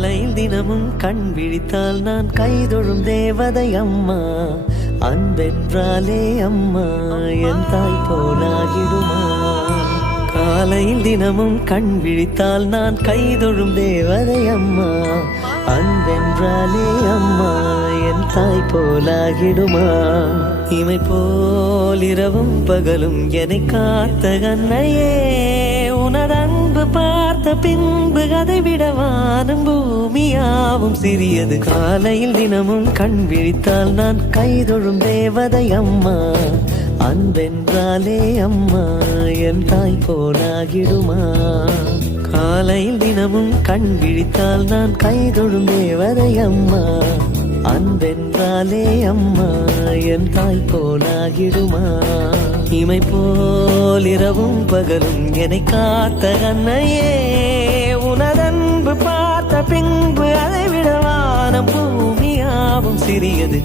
காலையில் தினமும் கண் விழித்தால் நான் கைதொழும் தேவதை அம்மா. அன்பென்றாலே அம்மா என் தாய் போலாகிடுமா. காலையில் தினமும் கண் விழித்தால் நான் கைதொழும் தேவதை அம்மா. அன்பென்றாலே அம்மா என் தாய் போலாகிடுமா. இமை போல் இரவும் பகலும் என்னை காத்த கண்ணையே, உனது அன்பு பார்த்த பின்பு அதை விட வானம் பூமியாவும் சிறியது. காலையில் தினமும் கண் விழித்தால் நான் கைதொழும் தேவதை அம்மா. அன்பென்றாலே அம்மா என் தாய் போலாகிடுமா. காலையில் தினமும் கண் விழித்தால் நான் கைதொழும் தேவதை அம்மா. அன்பென்றாலே அம்மா என் தாய் போலாகிடுமா. இமை போல் இரவும் பகலும் என்னை காத்த கண்ணையே, உனதன்பு பார்த்த பின்பு அதை விட வானம் பூமியாவும் சிறியது.